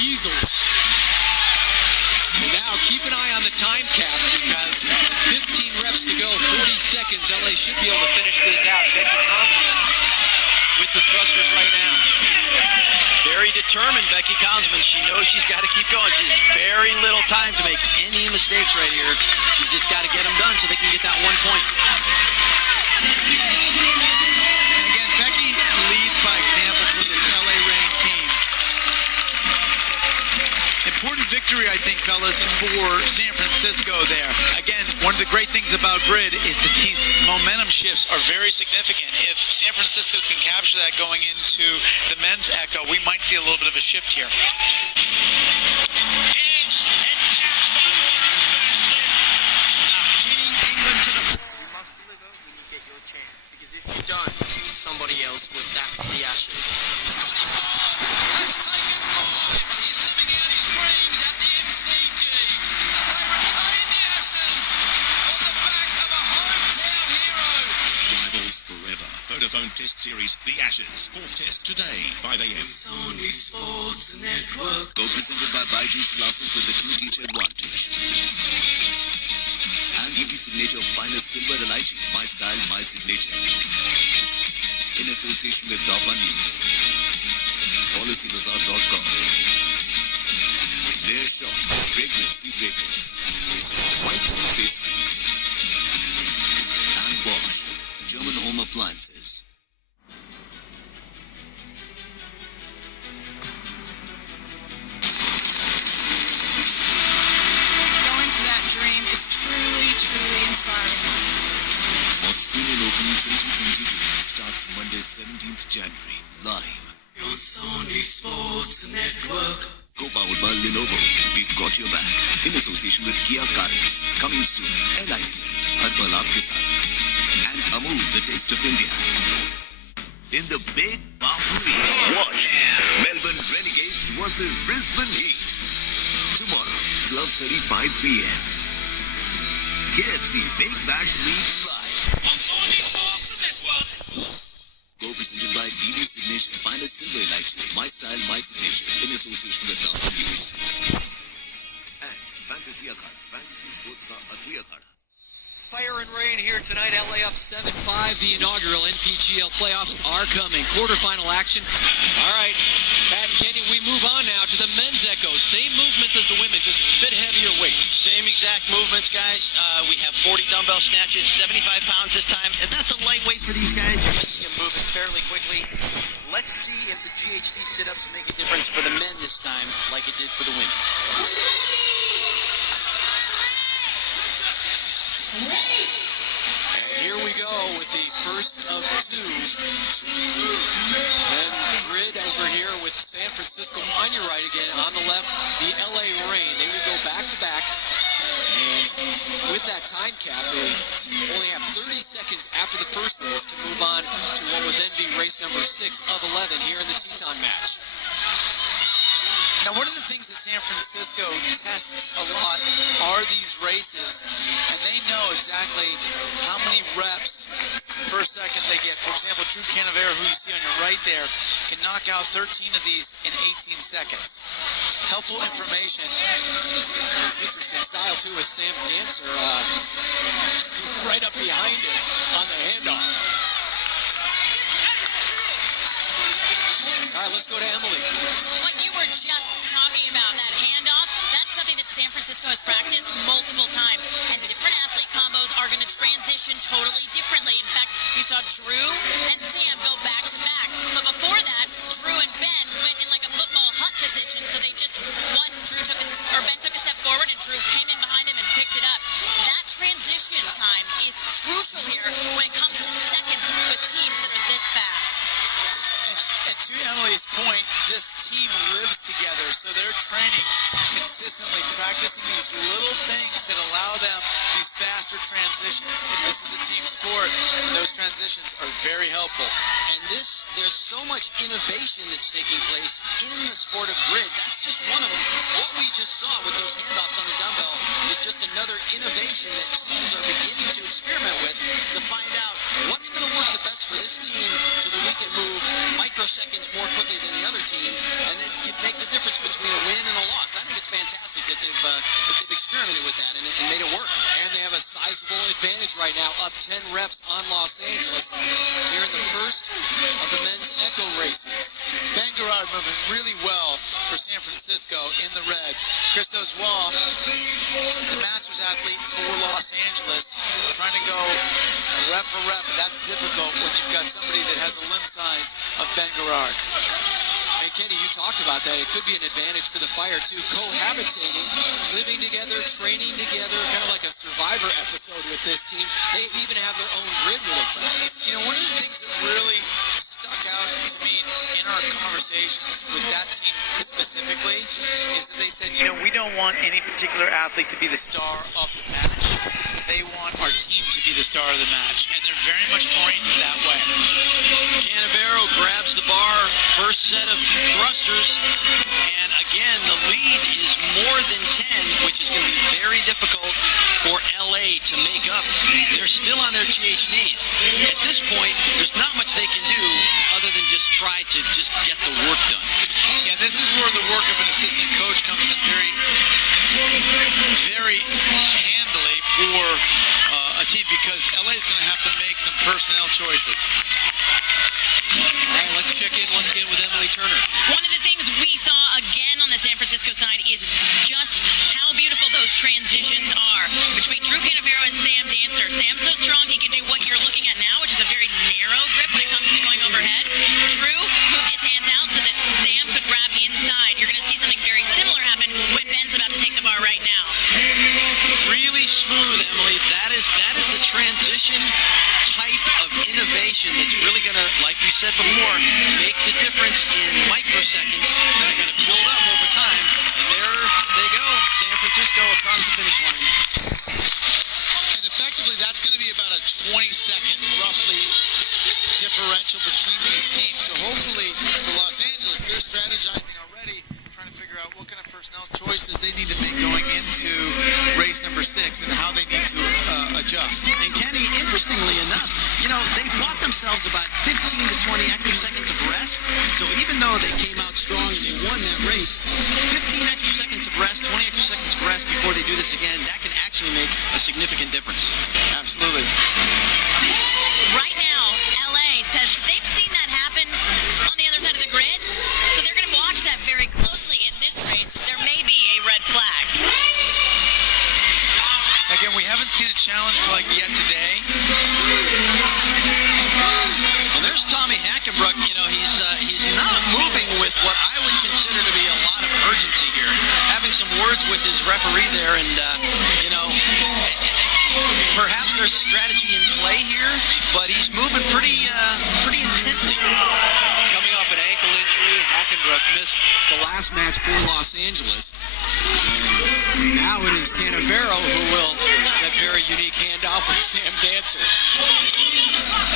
easily. And now keep an eye on the time cap because 15 reps to go, 40 seconds. LA should be able to finish this out. Becky Conzelman with the thrusters right now. Very determined, Becky Conzelman. She knows she's got to keep going. She has very little time to make any mistakes right here. She's just got to get them done so they can get that 1 point. And again, Becky leads by example for this LA Reign team. Important victory, I think, fellas, for San Francisco there. Again, one of the great things about grid is that these momentum shifts are very significant. If San Francisco can capture that going into the men's echo, we might see a little bit of a shift here. Somebody else will tax the Ashes. Has taken 5. He's living out his dreams at the MCG. They retain the Ashes on the back of a hometown hero. Rivals forever. Vodafone Test Series, The Ashes. 4th test today, 5 a.m. Sony Sports Network. Co-presented by Byju's Glasses with the True Teach Advantage. And EB Signature Finest Silver Elaichi. My style, my signature. In association with Dafa News. PolicyBazaar.com. Their shop, Fragrance Fragrance. White Point Facing. And Bosch, German Home Appliances. Going for that dream is truly, truly inspiring. Australian Open 2022 starts Monday, 17th January, live. Your Sony Sports Network. Co-powered by Lenovo. We've got your back. In association with Kia Carens. Coming soon, LIC. Har Pal Aapke Saath. And Amul, the taste of India. In the Big Bamboo, watch Melbourne Renegades versus Brisbane Heat. Tomorrow, 12:35 p.m. KFC Big Bash Meet live. On Sony Sports Network. Co-presented by DB Signature, Finest Silver Elaichi, My Style, My Signature, in association with Dafa News. And Fantasy Akhada, Fantasy Sports ka Asli Akhada. Fire and rain here tonight. LA up 7-5. The inaugural NPGL playoffs are coming. Quarterfinal action. All right, Pat and Kenny, we move on now to the men's echo. Same movements as the women, just a bit heavier weight. Same exact movements, guys. We have 40 dumbbell snatches, 75 pounds this time, and that's a lightweight for these guys. You're going to see them moving fairly quickly. Let's see if the GHD sit-ups make a difference for the men this time, like it did for the women. And here we go with the first of two. Then grid over here with San Francisco on your right again. On the left, the LA Reign. They will go back to back. And with that time cap, they only have 30 seconds after the first race to move on to what would then be race number 6 of 11 here in the Teton match. Now, one of the things that San Francisco tests a lot are these races, and they know exactly how many reps per second they get. For example, Drew Canavera, who you see on your right there, can knock out 13 of these in 18 seconds. Helpful information. Interesting style, too, with Sam Dancer right up behind him on the handoff. All right, let's go to Emily. What you were just talking about, that handoff, that's something that San Francisco has practiced multiple times. And different athlete combos are going to transition totally differently. In fact, you saw Drew and Sam go back to back. But before that, Drew and Ben went in like a football hut position. So they just, Ben took a step forward and Drew came in behind him and picked it up. That transition time is crucial here when it comes to seconds with teams that are this fast. And to Emily's point, this team lives together, so they're training consistently, practicing these little things that allow them these faster transitions. And this is a team sport, and those transitions are very helpful. And there's so much innovation that's taking place in the sport of grid. That's just one of them. What we just saw with those handoffs on the dumbbell is just another innovation that teams are beginning to experiment with to find out what's going to work the best for this team so that we can move microseconds more quickly than the other team, and it can make the difference between a win comfortable advantage right now, up 10 reps on Los Angeles here in the first of the men's Echo races. Ben Gerard moving really well for San Francisco in the red. Christos Wall, the Masters athlete for Los Angeles, trying to go rep for rep, but that's difficult when you've got somebody that has the limb size of Ben Gerard. Hey, Kenny, you talked about that. It could be an advantage for the Fire, too. Cohabitating, living together, training together, kind of like a Survivor episode with this team. They even have their own grid where they practice. You know, one of the things that really stuck out to me in our conversations with that team specifically is that they said, you know, we don't want any particular athlete to be the star of the match. They want our team to be the star of the match, and they're very much oriented that way. Canavero grabs the bar, first set of thrusters, and again, the lead is more than 10, which is going to be very difficult for LA to make up. They're still on their GHDs. At this point, there's not much they can do other than just try to just get the work done. And this is where the work of an assistant coach comes in very handily for a team, because LA is going to have to make some personnel choices. All right, let's check in once again with Emily Turner. One of the things we saw again on the San Francisco side is just how beautiful those transitions are between Drew Canavero and Sam Dancer. Sam's so strong he can do what you're looking at now, which is a very narrow grip when it comes to going overhead. Drew moved his hands out so that Sam could grab inside. You're going to see something very similar happen when Ben's about to take the bar right now. Really smooth, Emily. That is the transition type of innovation that's really going to, like we said before, make the difference in microseconds that are going to build up over time. And there they go, San Francisco across the finish line. And effectively, that's going to be about a 20-second, roughly, differential between these teams. So hopefully, for Los Angeles, they're strategizing already, trying to figure out what kind of personnel choices they need to make going into race number 6 and how they need to adjust. And Kenny, interestingly enough, you know, they bought themselves about 15 to 20 extra seconds of rest. So even though they came out strong and they won that race, 15 extra seconds of rest, 20 extra seconds of rest before they do this again, that can actually make a significant difference. Absolutely. Right now, LA says they've seen that happen on the other side of the grid, so they're going to watch that very closely in this race. There may be a red flag. Again, we haven't seen a challenge like yet today. Well, there's Tommy Hackenbruck. You know, he's not moving with what I would consider to be a lot of urgency here. Having some words with his referee there, and you know, perhaps there's strategy in play here, but he's moving pretty intently. Coming off an ankle injury, Hackenbruck missed the last match for Los Angeles. And now it is Canavero who will that very unique handoff with Sam Dancer.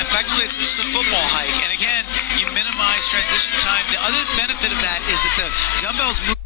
Effectively, it's just a football hike. And again, you minimize transition time. The other benefit of that is that the dumbbells move